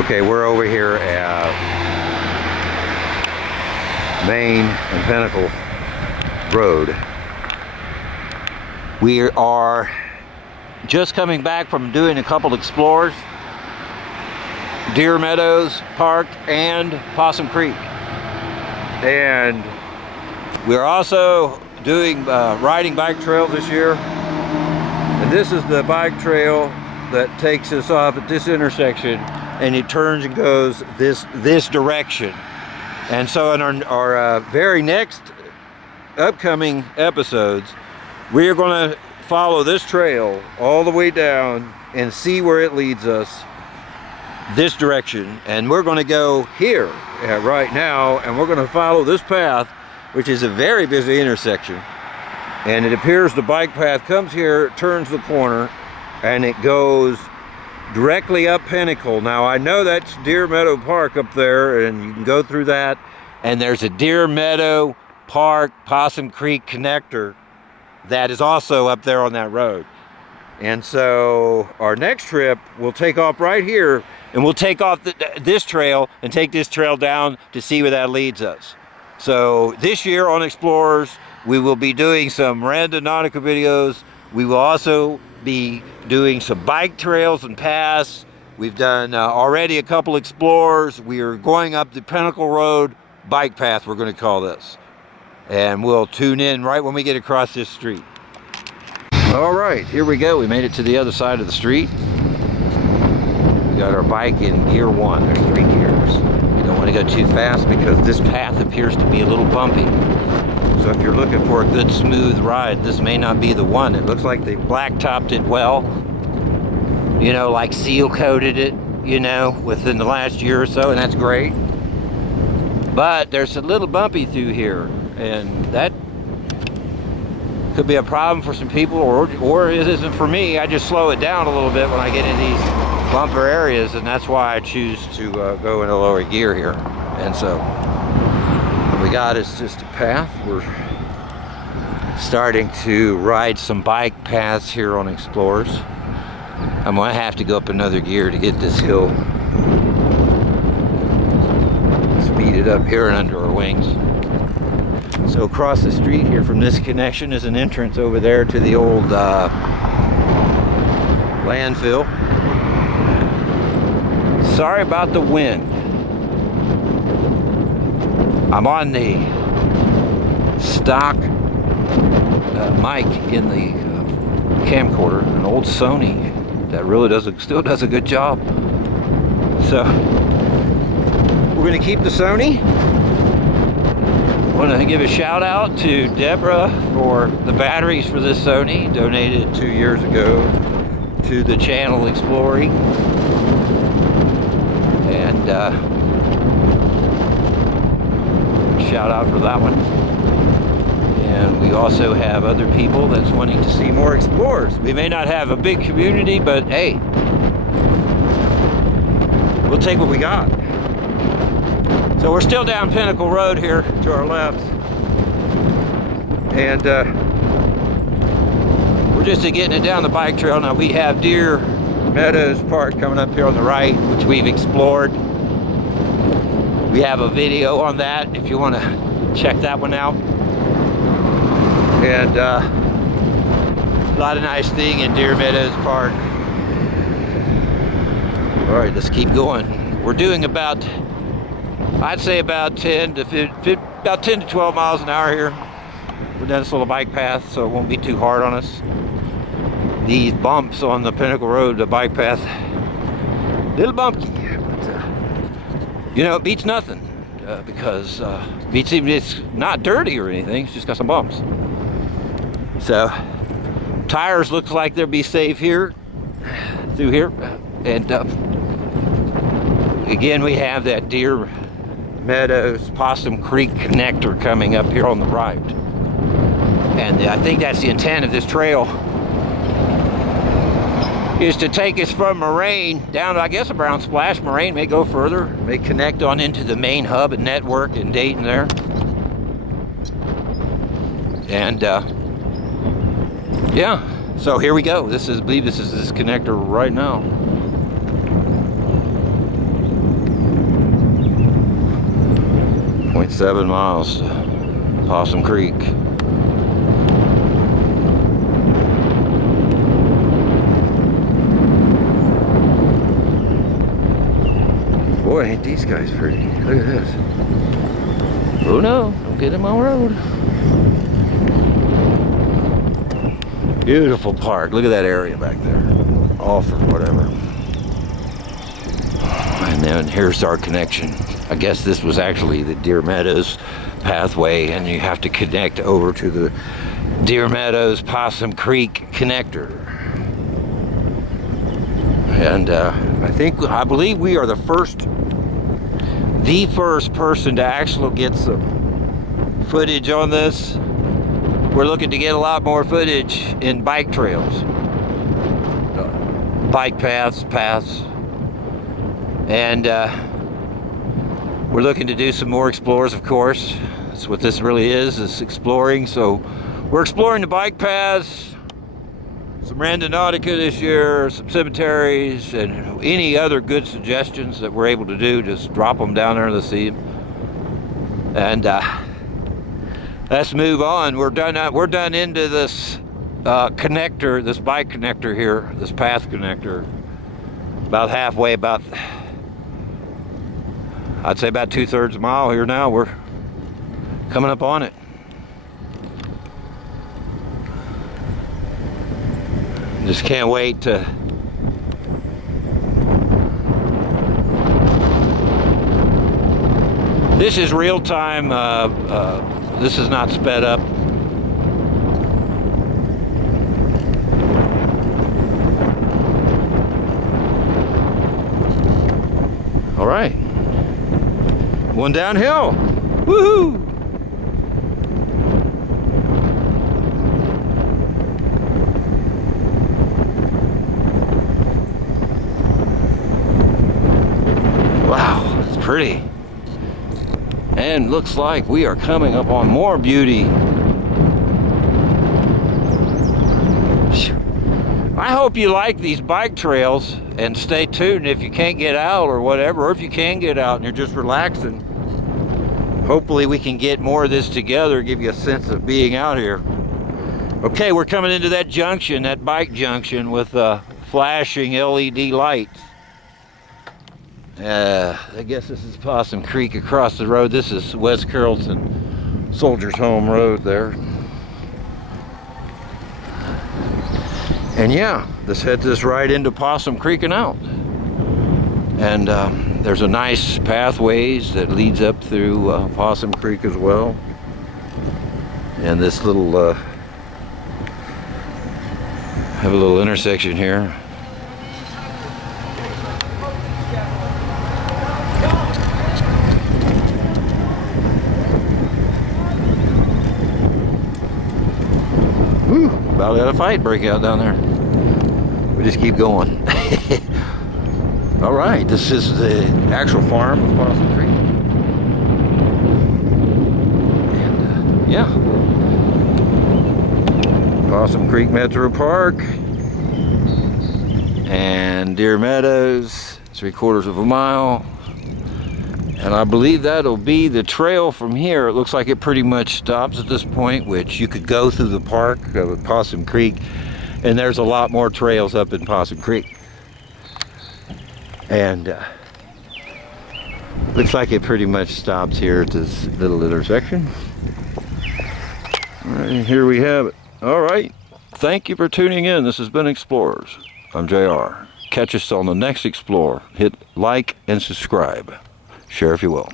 Okay, we're over here at Main and Pinnacle Road. We are just coming back from doing a couple explores, Deer Meadows Park and Possum Creek. And we're also doing riding bike trails this year. And this is the bike trail that takes us off at this intersection, and it turns and goes this direction. And so in our very next upcoming episodes, we are going to follow this trail all the way down and see where it leads us this direction. And we're going to go here right now, and we're going to follow this path, which is a very busy intersection. And it appears the bike path comes here, turns the corner, and it goes directly up Pinnacle. Now I know that's Deer Meadow Park up there, and you can go through that, and there's a Deer Meadow Park Possum Creek connector that is also up there on that road. And so our next trip will take off right here, and we'll take off this trail and take this trail down to see where that leads us. So this year on Explorers, we will be doing some randonautica videos. We will also be doing some bike trails and paths. We've done already a couple explorers. We are going up the Pinnacle Road bike path, we're going to call this. And we'll tune in right when we get across this street. All right, here we go. We made it to the other side of the street. We got our bike in gear 1. There's 3 gears. You don't want to go too fast because this path appears to be a little bumpy. So if you're looking for a good smooth ride, this may not be the one. It looks like they blacktopped it well, you know, like seal coated it, you know, within the last year or so, and that's great. But there's a little bumpy through here, and that could be a problem for some people, or it isn't for me. I just slow it down a little bit when I get in these bumper areas, and that's why I choose to go in a lower gear here. And so we got is just a path. We're starting to ride some bike paths here on Explorers. I'm gonna have to go up another gear to get this hill speeded up here and under our wings. So across the street here from this connection is an entrance over there to the old landfill. Sorry about the wind. I'm on the stock mic in the camcorder, an old Sony that really still does a good job. So we're going to keep the Sony. I want to give a shout out to Deborah for the batteries for this Sony, donated 2 years ago to the channel Exploring. And shout out for that one. And we also have other people that's wanting to see more explorers. We may not have a big community, but hey, we'll take what we got. So we're still down Pinnacle Road here to our left, and we're just getting it down the bike trail. Now we have Deer Meadows Park coming up here on the right, which we've explored. We have a video on that if you want to check that one out. And a lot of nice thing in Deer Meadows Park. All right, let's keep going. We're doing about, I'd say about 10 to 12 miles an hour here. We're down this little bike path, so it won't be too hard on us. These bumps on the Pinnacle Road, the bike path, little bumpy. You know, it beats nothing because it's not dirty or anything. It's just got some bumps. So tires looks like they'll be safe here, through here. And again, we have that Deer Meadows Possum Creek connector coming up here on the right. And I think that's the intent of this trail, is to take us from Moraine down to, I guess, around Splash. Moraine may go further, may connect on into the main hub and network in Dayton there. And yeah, so here we go. I believe this is this connector right now. 0.7 miles to Possum Creek. Boy, ain't these guys pretty. Look at this. Oh no, don't get in my road. Beautiful park. Look at that area back there. All for whatever. And then here's our connection. I guess this was actually the Deer Meadows pathway, and you have to connect over to the Deer Meadows Possum Creek connector. And I believe we are the first person to actually get some footage on this. We're looking to get a lot more footage in bike trails, bike paths, and we're looking to do some more explores, of course. That's what this really is exploring. So we're exploring the bike paths, some randonautica this year, some cemeteries, and any other good suggestions that we're able to do, just drop them down there to see them. And let's move on. We're done into this connector, this bike connector here, this path connector. About halfway, I'd say about 2/3 a mile here now. We're coming up on it. Just can't wait to this is real time. This is not sped up. All right, one downhill. Woohoo! Wow, it's pretty. And looks like we are coming up on more beauty. I hope you like these bike trails, and stay tuned if you can't get out or whatever, or if you can get out and you're just relaxing. Hopefully we can get more of this together, give you a sense of being out here. Okay, we're coming into that junction, that bike junction with flashing LED lights. I guess this is Possum Creek across the road. This is West Carrollton Soldiers Home Road there. And yeah, this heads us right into Possum Creek and out. And there's a nice pathways that leads up through Possum Creek as well. And this little, have a little intersection here. Whew, about had a fight break out down there. We just keep going. All right, this is the actual farm of Possum Creek. And yeah, Possum Creek Metro Park and Deer Meadows, 3/4 of a mile. And I believe that'll be the trail from here. It looks like it pretty much stops at this point, which you could go through the park of Possum Creek, and there's a lot more trails up in Possum Creek. And looks like it pretty much stops here at this little intersection. All right, here we have it. All right, thank you for tuning in. This has been Explorers. I'm JR. Catch us on the next Explorer. Hit like and subscribe. Share if you will.